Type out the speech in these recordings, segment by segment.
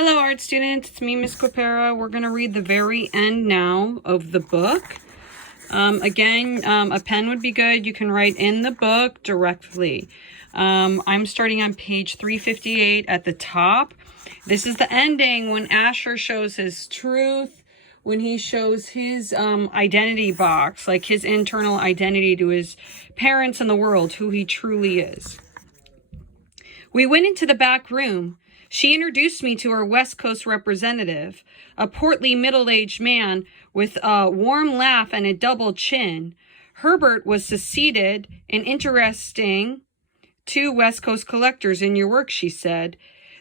Hello, art students. It's me, Miss Quipera. We're going to read the very end now of the book. Again, a pen would be good. You can write in the book directly. I'm starting on page 358 at the top. This is the ending when Asher shows his truth, when he shows his identity box, like his internal identity to his parents and the world, who he truly is. We went into the back room. She introduced me to her West Coast representative, a portly middle-aged man with a warm laugh and a double chin. Herbert was succeeded and interesting two West Coast collectors in your work, she said.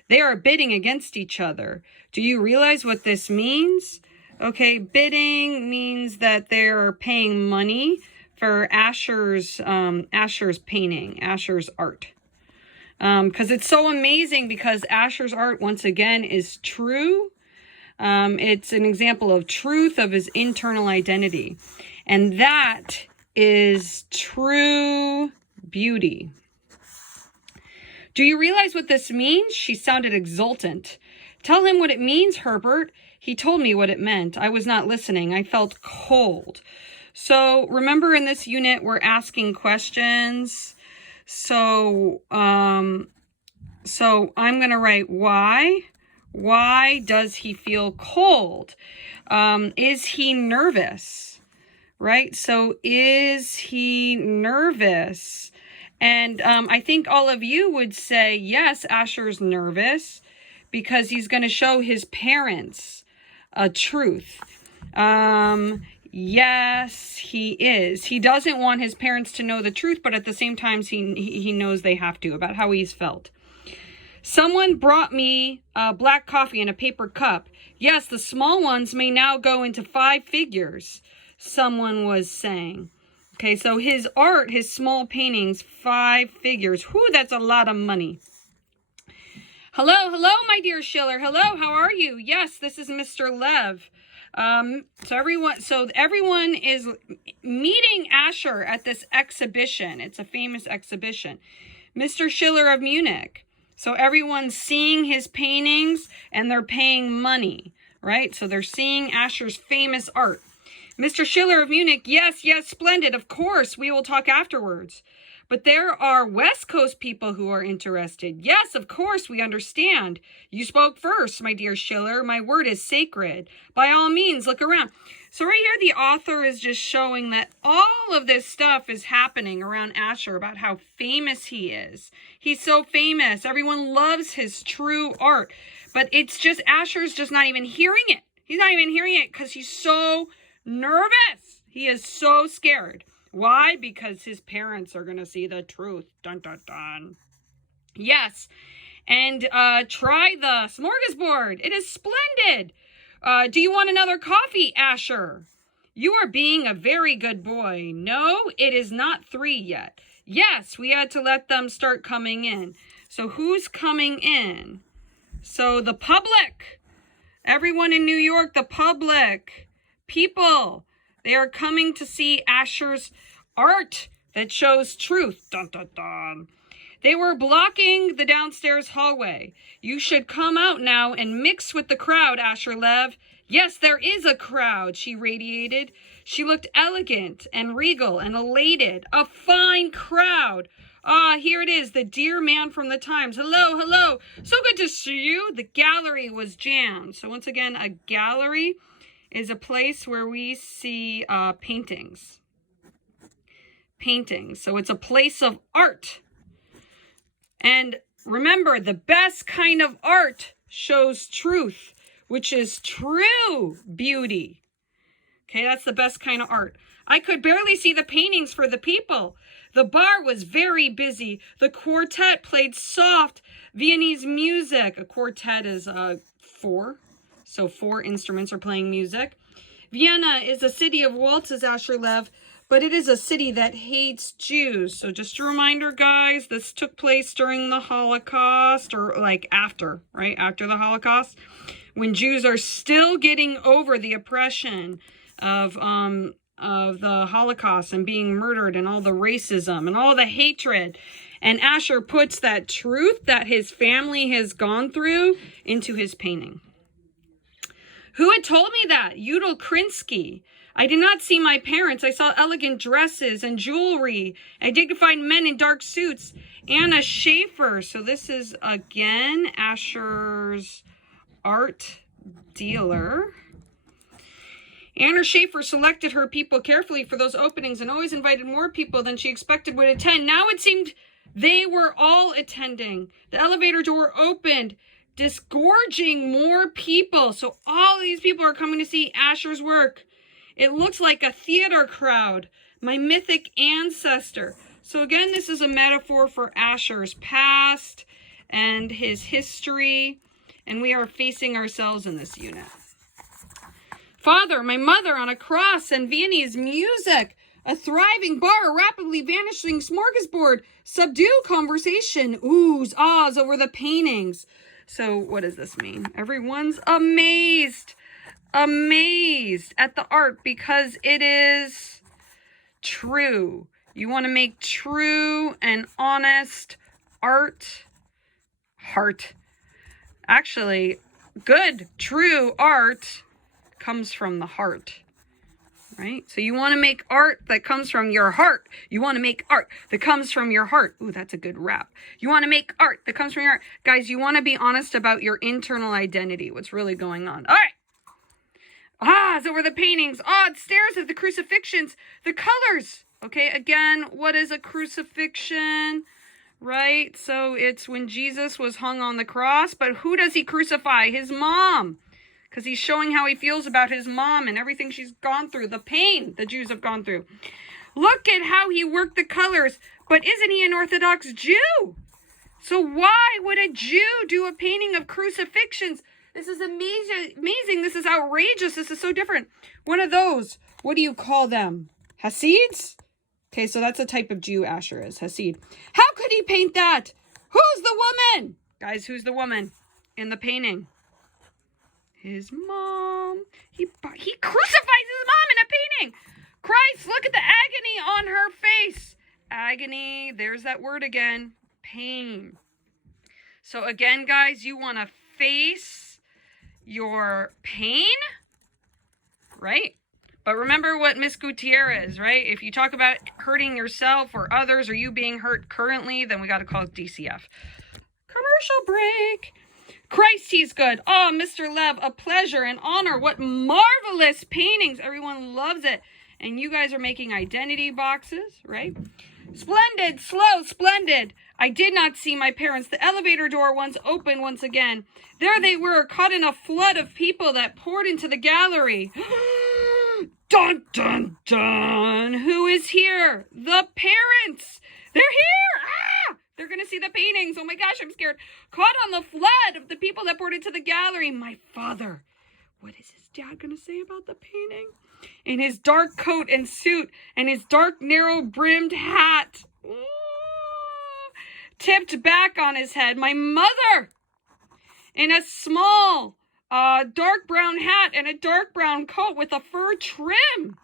They are bidding against each other. Do you realize what this means? Okay, bidding means that they're paying money for Asher's painting, Asher's art. Because it's so amazing, because Asher's art, once again, is true. It's an example of truth of his internal identity. And that is true beauty. Do you realize what this means? She sounded exultant. Tell him what it means, Herbert. He told me what it meant. I was not listening. I felt cold. So remember, in this unit, we're asking questions. So I'm going to write why. Why does he feel cold? Is he nervous? Right? So is he nervous? And I think all of you would say, yes, Asher's nervous because he's going to show his parents a truth. Yes, he is. He doesn't want his parents to know the truth, but at the same time, he knows they have to, about how he's felt. Someone brought me black coffee in a paper cup. Yes, the small ones may now go into 5 figures, someone was saying. Okay, so his art, his small paintings, 5 figures. Whew, that's a lot of money. Hello, my dear Schiller. Hello, how are you? Yes, this is Mr. Lev. So everyone is meeting Asher at this exhibition. It's a famous exhibition. Mr. Schiller of Munich. So everyone's seeing his paintings and they're paying money, right? So they're seeing Asher's famous art. Mr. Schiller of Munich, yes, splendid. Of course, we will talk afterwards. But there are West Coast people who are interested. Yes, of course, we understand. You spoke first, my dear Schiller. My word is sacred. By all means, look around. So right here, the author is just showing that all of this stuff is happening around Asher, about how famous he is. He's so famous. Everyone loves his true art. But it's just, Asher's just not even hearing it. He's not even hearing it because he's so nervous. He is so scared. Why? Because his parents are going to see the truth. Dun, dun, dun. Yes. And try the smorgasbord. It is splendid. Do you want another coffee, Asher? You are being a very good boy. No, it is not 3 yet. Yes, we had to let them start coming in. So who's coming in? So the public. Everyone in New York, the public. People. They are coming to see Asher's art that shows truth. Dun, dun, dun. They were blocking the downstairs hallway. You should come out now and mix with the crowd, Asher Lev. Yes, there is a crowd, she radiated. She looked elegant and regal and elated. A fine crowd. Ah, here it is, the dear man from the Times. Hello. So good to see you. The gallery was jammed. So once again, a gallery is a place where we see paintings. So it's a place of art. And remember, the best kind of art shows truth, which is true beauty. Okay, that's the best kind of art. I could barely see the paintings for the people. The bar was very busy. The quartet played soft Viennese music. A quartet is 4. So 4 instruments are playing music. Vienna is a city of waltzes, Asher Lev, but it is a city that hates Jews. So just a reminder, guys, this took place during the Holocaust, or like after, right? After the Holocaust, when Jews are still getting over the oppression of the Holocaust and being murdered and all the racism and all the hatred. And Asher puts that truth that his family has gone through into his painting. Who had told me that? Udall Krinsky. I did not see my parents. I saw elegant dresses and jewelry and dignified men in dark suits. Anna Schaefer. So this is, again, Asher's art dealer. Anna Schaefer selected her people carefully for those openings and always invited more people than she expected would attend. Now it seemed they were all attending. The elevator door opened, disgorging more people. So all these people are coming to see Asher's work. It looks like a theater crowd. My mythic ancestor. So again, this is a metaphor for Asher's past and his history. And we are facing ourselves in this unit. Father, my mother on a cross, and Viennese music. A thriving bar, a rapidly vanishing smorgasbord. Subdue conversation. Oohs, ahs over the paintings. So what does this mean? Everyone's amazed at the art because it is true. You want to make true and honest art. Actually, good, true art comes from the heart, right? So you want to make art that comes from your heart. You want to make art that comes from your heart. Ooh, that's a good rap. You want to make art that comes from your heart. Guys, you want to be honest about your internal identity, what's really going on. All right. It's over the paintings. It stares at the crucifixions, the colors. Okay, again, what is a crucifixion? Right? So it's when Jesus was hung on the cross, but who does he crucify? His mom. Because he's showing how he feels about his mom and everything she's gone through, the pain the Jews have gone through. Look at how he worked the colors. But isn't he an Orthodox Jew? So why would a Jew do a painting of crucifixions? This is amazing. This is outrageous. This is so different. One of those, what do you call them? Hasids? Okay, so that's a type of Jew Asher is, Hasid. How could he paint that? Who's the woman? Guys, who's the woman in the painting? His mom. He crucifies his mom in a painting. Christ, look at the agony on her face. Agony, there's that word again. Pain. So again, guys, you want to face your pain, right? But remember what Miss Gutierrez, right? If you talk about hurting yourself or others or you being hurt currently, then we got to call it DCF. Commercial break. Christ, he's good. Oh, Mr. Lev, a pleasure, an honor. What marvelous paintings. Everyone loves it. And you guys are making identity boxes, right? Splendid, slow, splendid. I did not see my parents. The elevator door once opened once again. There they were, caught in a flood of people that poured into the gallery. Dun, dun, dun. Who is here? The parents. They're here. They're going to see the paintings. Oh my gosh, I'm scared. Caught on the flood of the people that poured into the gallery. My father. What is his dad going to say about the painting? In his dark coat and suit and his dark, narrow-brimmed hat. Ooh, tipped back on his head. My mother. In a small, dark brown hat and a dark brown coat with a fur trim.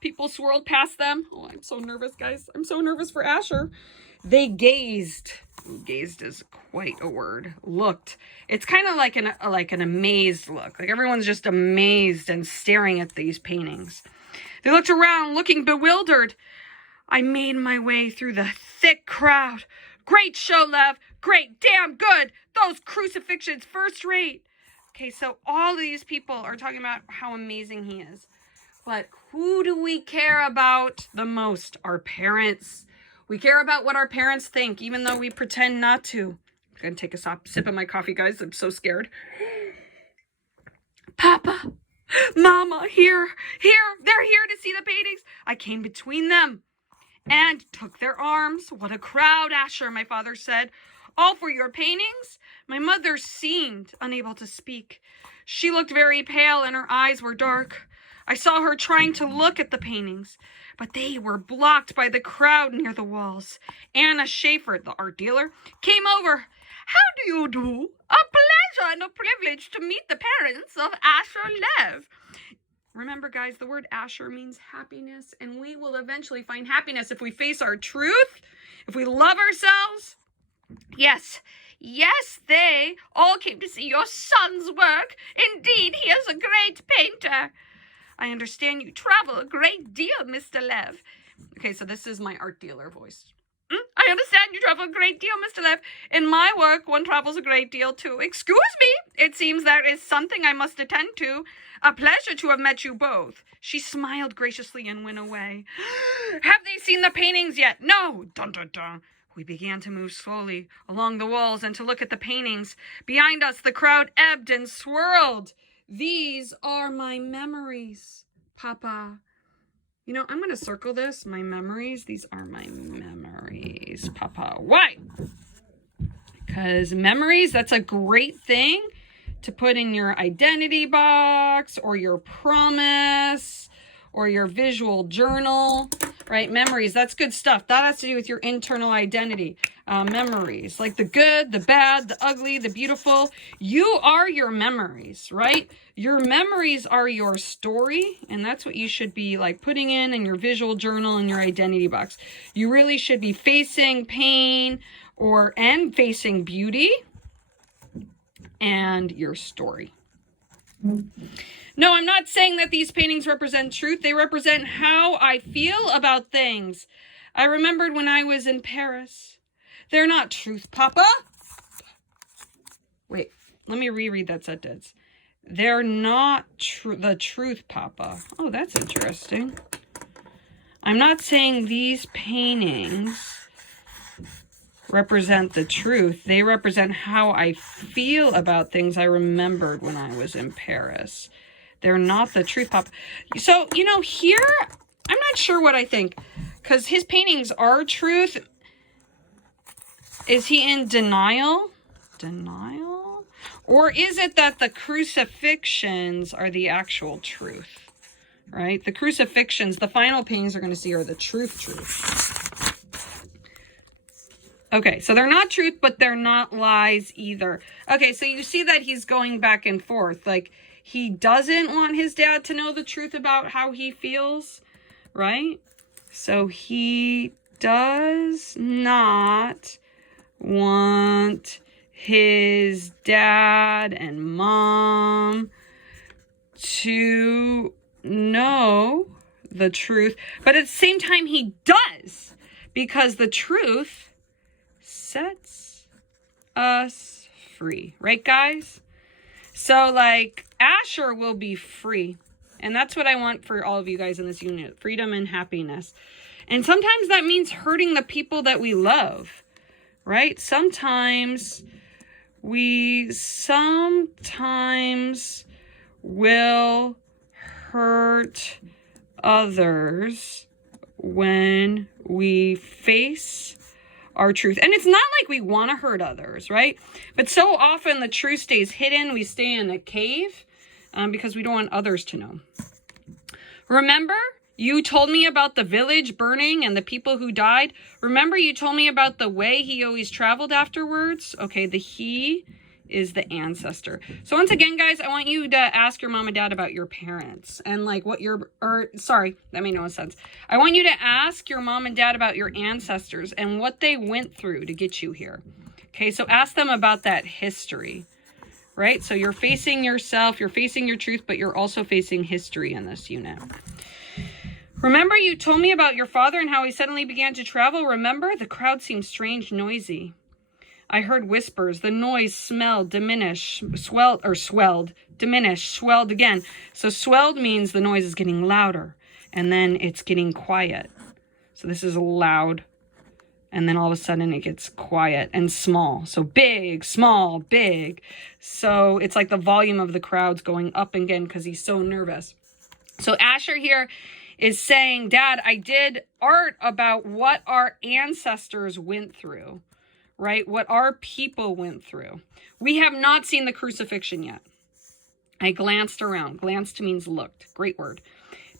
People swirled past them. Oh, I'm so nervous, guys. I'm so nervous for Asher. They gazed. Gazed is quite a word. Looked. It's kind of like an amazed look. Like everyone's just amazed and staring at these paintings. They looked around, looking bewildered. I made my way through the thick crowd. Great show, Lev. Great. Damn good. Those crucifixions, first rate. Okay, so all of these people are talking about how amazing he is. But who do we care about the most? Our parents. We care about what our parents think, even though we pretend not to. I'm going to take a sip of my coffee, guys. I'm so scared. Papa, Mama, here. They're here to see the paintings. I came between them and took their arms. What a crowd, Asher, my father said. All for your paintings? My mother seemed unable to speak. She looked very pale and her eyes were dark. I saw her trying to look at the paintings, but they were blocked by the crowd near the walls. Anna Schaefer, the art dealer, came over. How do you do? A pleasure and a privilege to meet the parents of Asher Lev. Remember, guys, the word Asher means happiness, and we will eventually find happiness if we face our truth, if we love ourselves. Yes, yes, they all came to see your son's work. Indeed, he is a great painter. I understand you travel a great deal, Mr. Lev. Okay, so this is my art dealer voice. I understand you travel a great deal, Mr. Lev. In my work, one travels a great deal too. Excuse me, it seems there is something I must attend to. A pleasure to have met you both. She smiled graciously and went away. Have they seen the paintings yet? No. Dun, dun, dun. We began to move slowly along the walls and to look at the paintings. Behind us, the crowd ebbed and swirled. These are my memories, Papa. You know, I'm going to circle this. My memories. These are my memories, Papa. Why? Because memories, that's a great thing to put in your identity box or your promise or your visual journal, right? Memories, that's good stuff. That has to do with your internal identity. Memories, like the good, the bad, the ugly, the beautiful. You are your memories, right? Your memories are your story, and that's what you should be like putting in your visual journal and your identity box. You really should be facing pain and facing beauty and your story. No, I'm not saying that these paintings represent truth. They represent how I feel about things. I remembered when I was in Paris. They're not truth, Papa. Wait, let me reread that sentence. They're not the truth, Papa. Oh, that's interesting. I'm not saying these paintings represent the truth. They represent how I feel about things I remembered when I was in Paris. They're not the truth, Papa. So, you know, here, I'm not sure what I think. Because his paintings are truth. Is he in denial? Denial? Or is it that the crucifixions are the actual truth? Right? The crucifixions, the final paintings are going to see are the truth. Okay, so they're not truth, but they're not lies either. Okay, so you see that he's going back and forth. Like, he doesn't want his dad to know the truth about how he feels, right? So he does not want his dad and mom to know the truth. But at the same time, he does, because the truth sets us free. Right, guys? So, like, Asher will be free. And that's what I want for all of you guys in this unit. Freedom and happiness. And sometimes that means hurting the people that we love. Right? Sometimes will hurt others when we face our truth. And it's not like we want to hurt others, right? But so often the truth stays hidden. We stay in a cave because we don't want others to know. Remember, you told me about the village burning and the people who died. Remember, you told me about the way he always traveled afterwards. Okay, the he is the ancestor. So once again, guys, I want you to ask your mom and dad about your parents and like what sorry, that made no sense. I want you to ask your mom and dad about your ancestors and what they went through to get you here. Okay, so ask them about that history, right? So you're facing yourself, you're facing your truth, but you're also facing history in this unit. Remember, you told me about your father and how he suddenly began to travel. Remember, the crowd seemed strange, noisy. I heard whispers. The noise swelled again. So swelled means the noise is getting louder, and then it's getting quiet. So this is loud, and then all of a sudden it gets quiet and small. So big, small, big. So it's like the volume of the crowd's going up again because he's so nervous. So Asher here is saying, Dad, I did art about what our ancestors went through. Right? What our people went through. We have not seen the crucifixion yet. I glanced around. Glanced means looked. Great word.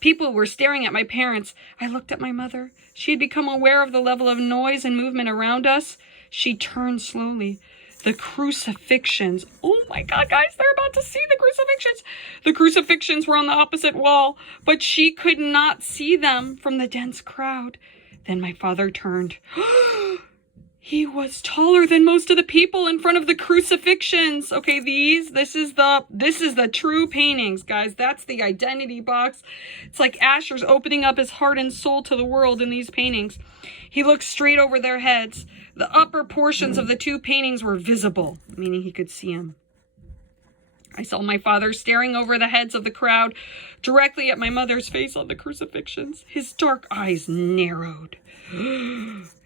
People were staring at my parents. I looked at my mother. She had become aware of the level of noise and movement around us. She turned slowly. the crucifixions. Oh my God, guys, they're about to see the crucifixions. The crucifixions were on the opposite wall, but she could not see them from the dense crowd. Then my father turned. He was taller than most of the people in front of the crucifixions. Okay, this is the true paintings, guys. That's the identity box. It's like Asher's opening up his heart and soul to the world in these paintings. He looked straight over their heads. The upper portions of the two paintings were visible, meaning he could see them. I saw my father staring over the heads of the crowd directly at my mother's face on the crucifixions. His dark eyes narrowed.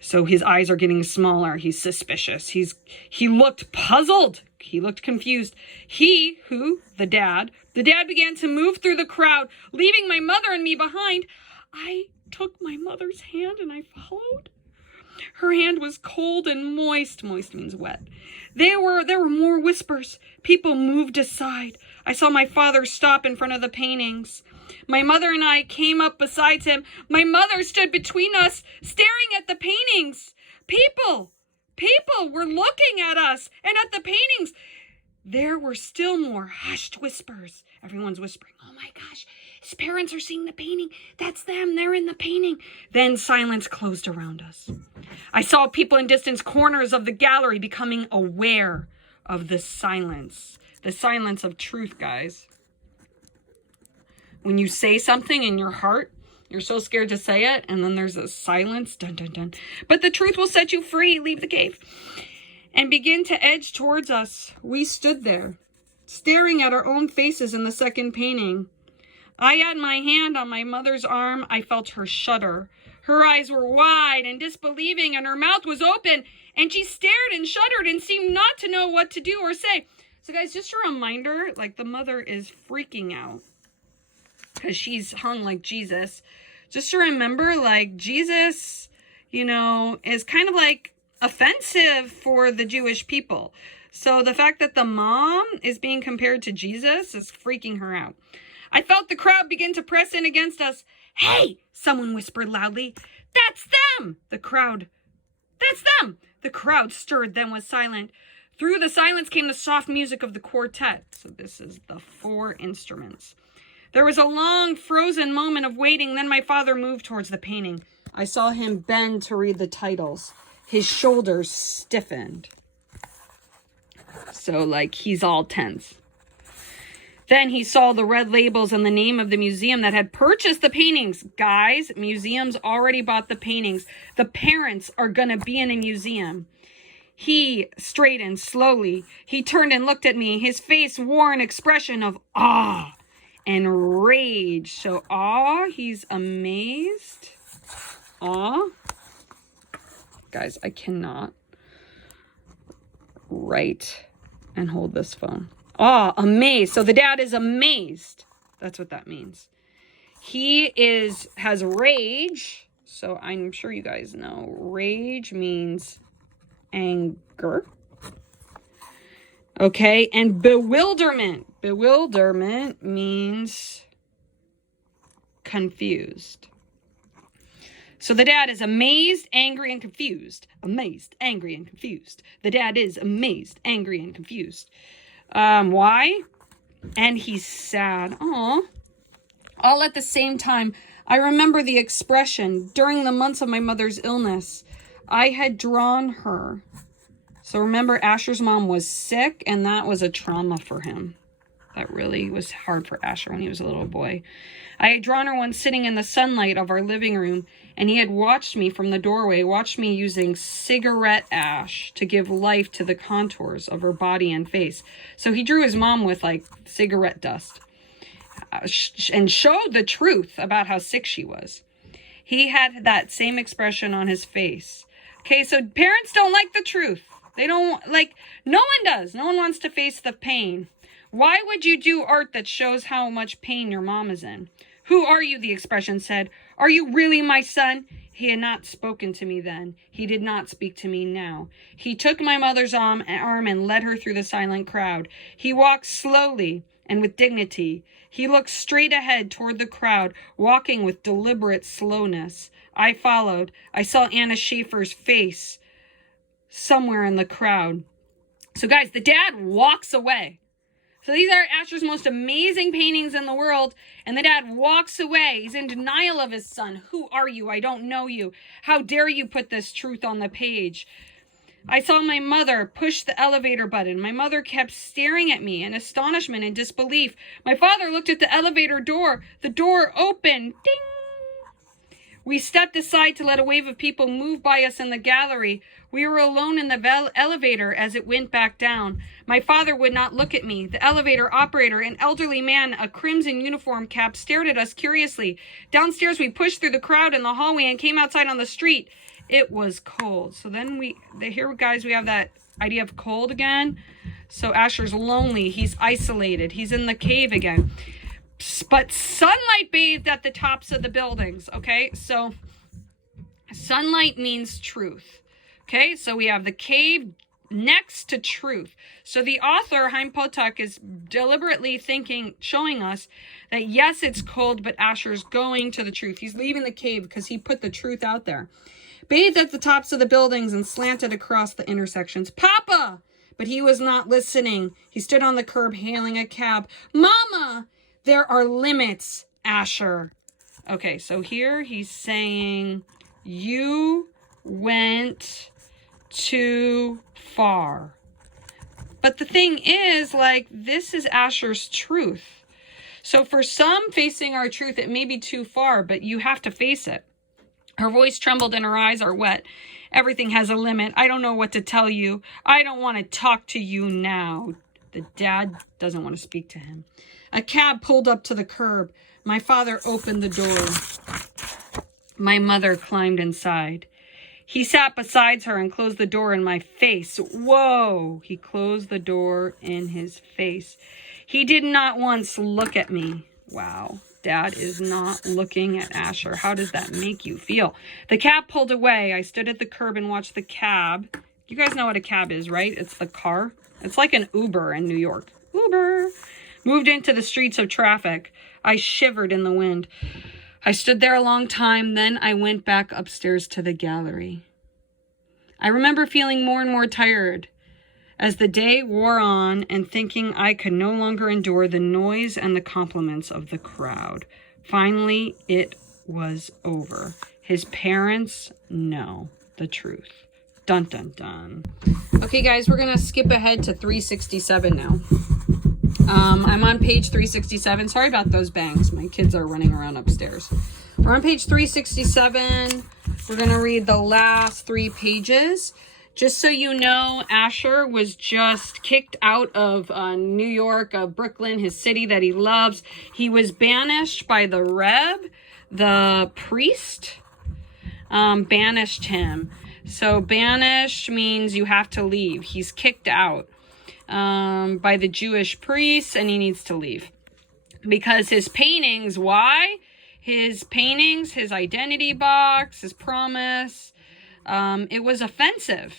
So his eyes are getting smaller. He's suspicious. He looked puzzled. He looked confused. The dad began to move through the crowd, leaving my mother and me behind. I took my mother's hand and I followed. Her hand was cold and moist. Moist means wet. There were more whispers. People moved aside. I saw my father stop in front of the paintings. My mother and I came up beside him. My mother stood between us, staring at the paintings. People were looking at us and at the paintings. There were still more hushed whispers. Everyone's whispering, "Oh my gosh, his parents are seeing the painting. That's them. They're in the painting." Then silence closed around us. I saw people in distant corners of the gallery becoming aware of the silence of truth, guys. When you say something in your heart, you're so scared to say it, and then there's a silence, dun, dun, dun. But the truth will set you free. Leave the cave and begin to edge towards us. We stood there, staring at our own faces in the second painting. I had my hand on my mother's arm. I felt her shudder. Her eyes were wide and disbelieving, and her mouth was open, and she stared and shuddered and seemed not to know what to do or say. So guys, just a reminder, like the mother is freaking out because she's hung like Jesus. Just to remember, like Jesus, is kind of like offensive for the Jewish people. So the fact that the mom is being compared to Jesus is freaking her out. I felt the crowd begin to press in against us. "Hey," someone whispered loudly. "That's them!" That's them! The crowd stirred, then was silent. Through the silence came the soft music of the quartet. So this is the 4 instruments. There was a long, frozen moment of waiting. Then my father moved towards the painting. I saw him bend to read the titles. His shoulders stiffened. So, like, he's all tense. Then he saw the red labels and the name of the museum that had purchased the paintings. Guys, museums already bought the paintings. The parents are going to be in a museum. He straightened slowly. He turned and looked at me. His face wore an expression of awe and rage. So awe, he's amazed. Awe. Guys, I cannot write and hold this phone. Awe, amazed. So the dad is amazed. That's what that means. He has rage. So I'm sure you guys know. Rage means anger. Okay, and bewilderment. Bewilderment means confused. So the dad is amazed, angry, and confused. Amazed, angry, and confused. The dad is amazed, angry, and confused. Why? And he's sad. Aw. All at the same time, I remember the expression during the months of my mother's illness. I had drawn her. So remember, Asher's mom was sick, and that was a trauma for him. That really was hard for Asher when he was a little boy. I had drawn her once sitting in the sunlight of our living room, and he had watched me from the doorway, watched me using cigarette ash to give life to the contours of her body and face. So he drew his mom with, like, cigarette dust and showed the truth about how sick she was. He had that same expression on his face. Okay, so parents don't like the truth. They don't, like, no one does. No one wants to face the pain. Why would you do art that shows how much pain your mom is in? "Who are you?" the expression said. "Are you really my son?" He had not spoken to me then. He did not speak to me now. He took my mother's arm and led her through the silent crowd. He walked slowly and with dignity. He looked straight ahead toward the crowd, walking with deliberate slowness. I followed. I saw Anna Schaefer's face somewhere in the crowd. So guys, the dad walks away. So these are Asher's most amazing paintings in the world. And the dad walks away. He's in denial of his son. Who are you? I don't know you. How dare you put this truth on the page? I saw my mother push the elevator button. My mother kept staring at me in astonishment and disbelief. My father looked at the elevator door. The door opened. Ding! We stepped aside to let a wave of people move by us in the gallery. We were alone in the elevator as it went back down. My father would not look at me. The elevator operator, an elderly man, a crimson uniform cap, stared at us curiously. Downstairs, we pushed through the crowd in the hallway and came outside on the street. It was cold. So then here, guys, we have that idea of cold again. So Asher's lonely. He's isolated. He's in the cave again. But sunlight bathed at the tops of the buildings. Okay, so sunlight means truth. Okay, so we have the cave next to truth. So the author, Chaim Potok, is deliberately showing us that yes, it's cold, but Asher's going to the truth. He's leaving the cave because he put the truth out there. Bathed at the tops of the buildings and slanted across the intersections. Papa! But he was not listening. He stood on the curb hailing a cab. Mama! There are limits, Asher. Okay, so here he's saying, you went too far. But the thing is, this is Asher's truth. So for some, facing our truth, it may be too far, but you have to face it. Her voice trembled and her eyes are wet. Everything has a limit. I don't know what to tell you. I don't want to talk to you now. The dad doesn't want to speak to him. A cab pulled up to the curb. My father opened the door. My mother climbed inside. He sat beside her and closed the door in my face. Whoa! He closed the door in his face. He did not once look at me. Wow. Dad is not looking at Asher. How does that make you feel? The cab pulled away. I stood at the curb and watched the cab. You guys know what a cab is, right? It's the car. It's like an Uber in New York. Uber. Moved into the streets of traffic. I shivered in the wind. I stood there a long time. Then I went back upstairs to the gallery. I remember feeling more and more tired as the day wore on and thinking I could no longer endure the noise and the compliments of the crowd. Finally, it was over. His parents know the truth. Dun, dun, dun. Okay, guys, we're going to skip ahead to 367 now. I'm on page 367. Sorry about those bangs. My kids are running around upstairs. We're on page 367. We're going to read the last 3 pages. Just so you know, Asher was just kicked out of New York, Brooklyn, his city that he loves. He was banished by the Reb, the priest, banished him. So banished means you have to leave. He's kicked out by the Jewish priests, and he needs to leave. Because his paintings, why? His paintings, his identity box, his promise, it was offensive.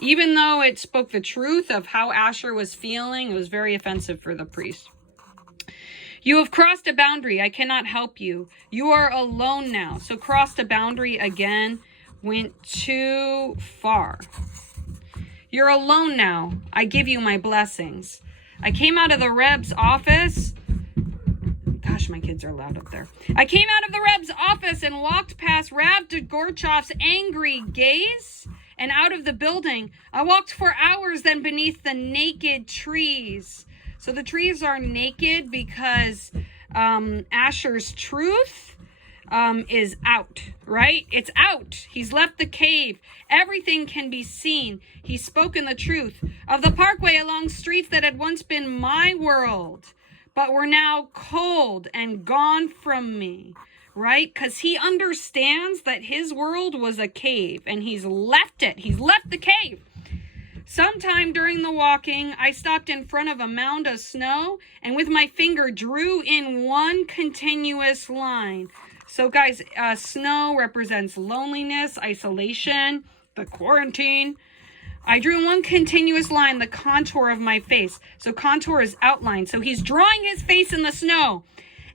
Even though it spoke the truth of how Asher was feeling, it was very offensive for the priest. You have crossed a boundary. I cannot help you. You are alone now. So crossed a boundary again, went too far. You're alone now. I give you my blessings. I came out of the Reb's office. Gosh, my kids are loud up there. I came out of the Reb's office and walked past Rav Gorchev's angry gaze and out of the building. I walked for hours then beneath the naked trees. So the trees are naked because Asher's truth is out, right? It's out. He's left the cave. Everything can be seen. He's spoken the truth of the parkway along streets that had once been my world, but were now cold and gone from me, right? Because he understands that his world was a cave and he's left it. He's left the cave. Sometime during the walking, I stopped in front of a mound of snow and with my finger drew in one continuous line. So guys, snow represents loneliness, isolation, the quarantine. I drew one continuous line, the contour of my face. So contour is outline. So he's drawing his face in the snow.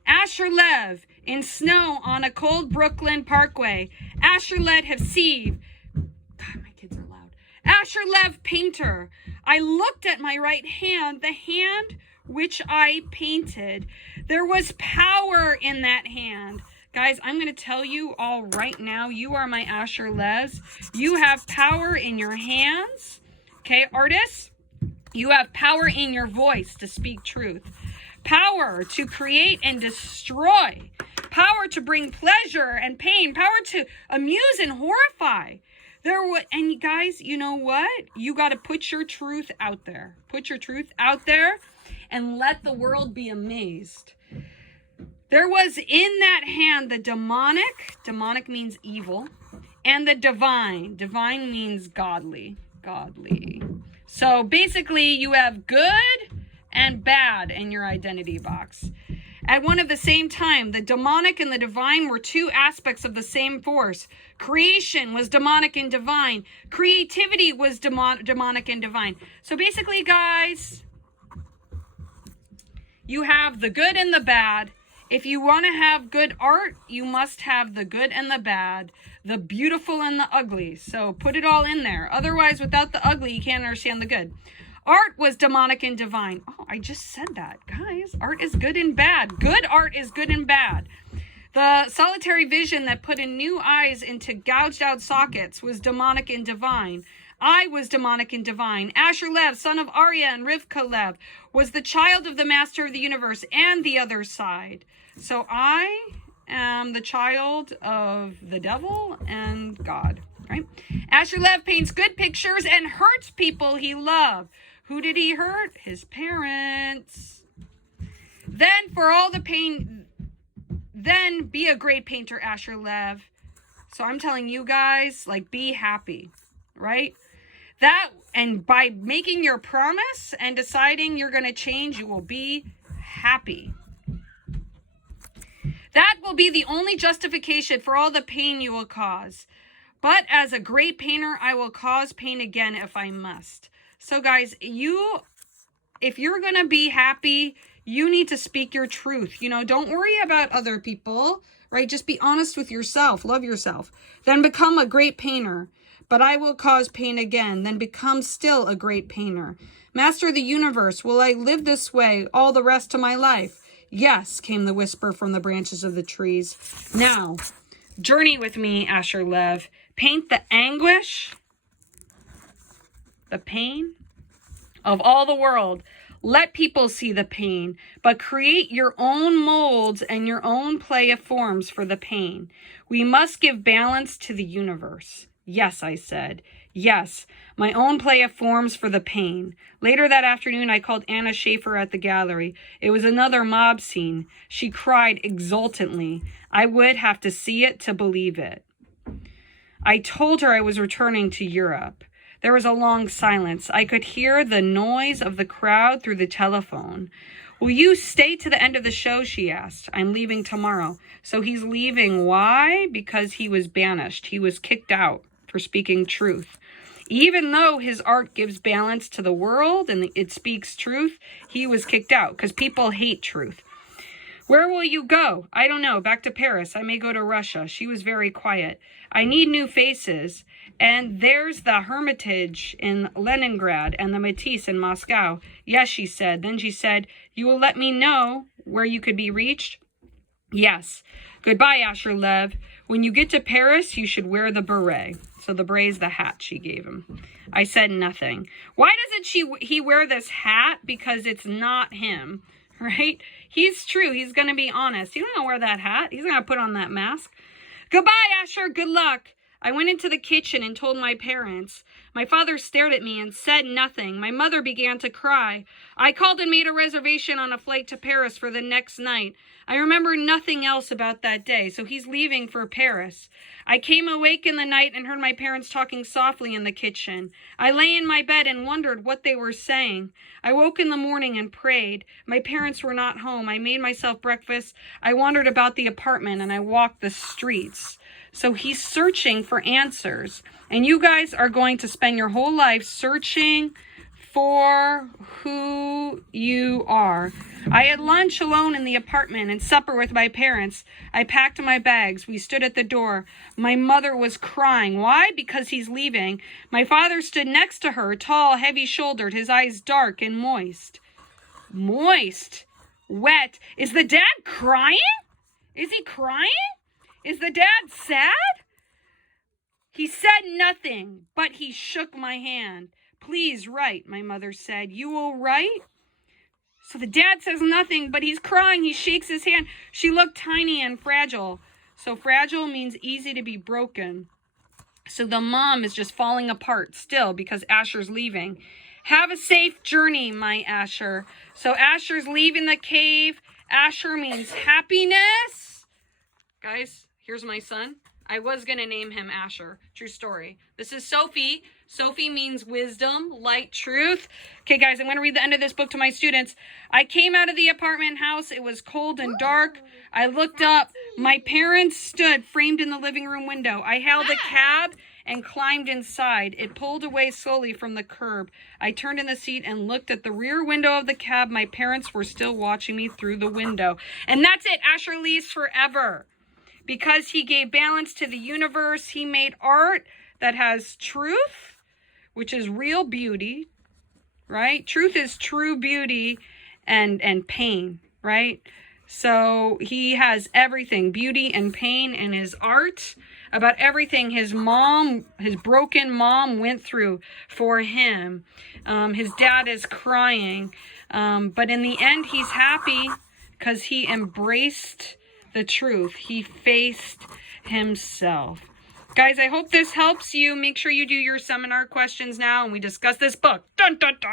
Asher Lev, in snow on a cold Brooklyn parkway. Asher Lev Hasiv. God, my kids are loud. Asher Lev, painter. I looked at my right hand, the hand which I painted. There was power in that hand. Guys, I'm going to tell you all right now, you are my Asher Levs. You have power in your hands. Okay, artists, you have power in your voice to speak truth. Power to create and destroy. Power to bring pleasure and pain. Power to amuse and horrify. And guys, you know what? You got to put your truth out there. Put your truth out there and let the world be amazed. There was in that hand the demonic. Demonic means evil. And the divine. Divine means godly. Godly. So basically you have good and bad in your identity box. At one and the same time, the demonic and the divine were two aspects of the same force. Creation was demonic and divine. Creativity was demonic and divine. So basically, guys, you have the good and the bad. If you want to have good art, you must have the good and the bad, the beautiful and the ugly. So put it all in there. Otherwise, without the ugly, you can't understand the good. Art was demonic and divine. Oh, I just said that. Guys, art is good and bad. Good art is good and bad. The solitary vision that put in new eyes into gouged out sockets was demonic and divine. I was demonic and divine. Asher Lev, son of Arya and Rivka Lev, was the child of the master of the universe and the other side. So I am the child of the devil and God, right? Asher Lev paints good pictures and hurts people he loved. Who did he hurt? His parents. Then for all the pain, then be a great painter, Asher Lev. So I'm telling you guys, like, be happy, right? That, and by making your promise and deciding you're going to change, you will be happy. That will be the only justification for all the pain you will cause. But as a great painter, I will cause pain again if I must. So guys, if you're going to be happy, you need to speak your truth. You know, don't worry about other people, right? Just be honest with yourself. Love yourself. Then become a great painter. But I will cause pain again. Then become still a great painter. Master of the universe, will I live this way all the rest of my life? Yes, came the whisper from the branches of the trees. Now, journey with me, Asher Lev. Paint the anguish, the pain of all the world. Let people see the pain, but create your own molds and your own play of forms for the pain. We must give balance to the universe. Yes, I said. Yes, my own play of forms for the pain. Later that afternoon, I called Anna Schaefer at the gallery. It was another mob scene. She cried exultantly. I would have to see it to believe it. I told her I was returning to Europe. There was a long silence. I could hear the noise of the crowd through the telephone. Will you stay to the end of the show? She asked. I'm leaving tomorrow. So he's leaving. Why? Because he was banished. He was kicked out for speaking truth. Even though his art gives balance to the world and it speaks truth, he was kicked out because people hate truth. Where will you go? I don't know. Back to Paris. I may go to Russia. She was very quiet. I need new faces. And there's the Hermitage in Leningrad and the Matisse in Moscow. Yes, she said. Then she said, you will let me know where you could be reached? Yes. Goodbye, Asher Lev. When you get to Paris, you should wear the beret. So the beret is the hat she gave him. I said nothing. Why doesn't he wear this hat? Because it's not him, right? He's true. He's going to be honest. He don't wear that hat. He's going to put on that mask. Goodbye, Asher. Good luck. I went into the kitchen and told my parents. My father stared at me and said nothing. My mother began to cry. I called and made a reservation on a flight to Paris for the next night. I remember nothing else about that day, so he's leaving for Paris. I came awake in the night and heard my parents talking softly in the kitchen. I lay in my bed and wondered what they were saying. I woke in the morning and prayed. My parents were not home. I made myself breakfast. I wandered about the apartment and I walked the streets. So he's searching for answers. And you guys are going to spend your whole life searching for who you are. I had lunch alone in the apartment and supper with my parents. I packed my bags. We stood at the door. My mother was crying. Why? Because he's leaving. My father stood next to her, tall, heavy-shouldered, his eyes dark and moist. Moist. Wet. Is the dad crying? Is he crying? Is the dad sad? He said nothing, but he shook my hand. Please write, my mother said. You will write? So the dad says nothing, but he's crying. He shakes his hand. She looked tiny and fragile. So fragile means easy to be broken. So the mom is just falling apart still because Asher's leaving. Have a safe journey, my Asher. So Asher's leaving the cave. Asher means happiness. Guys, here's my son. I was going to name him Asher. True story. This is Sophie. Sophie means wisdom, light, truth. Okay, guys, I'm going to read the end of this book to my students. I came out of the apartment house. It was cold and dark. I looked up. My parents stood framed in the living room window. I hailed a cab and climbed inside. It pulled away slowly from the curb. I turned in the seat and looked at the rear window of the cab. My parents were still watching me through the window. And that's it. Asher leaves forever. Because he gave balance to the universe, he made art that has truth, which is real beauty, right? Truth is true beauty and pain, right? So he has everything, beauty and pain in his art, about everything his mom, his broken mom went through for him. His dad is crying, but in the end, he's happy because he embraced the truth. He faced himself. Guys, I hope this helps you. Make sure you do your seminar questions now and we discuss this book. Dun, dun, dun.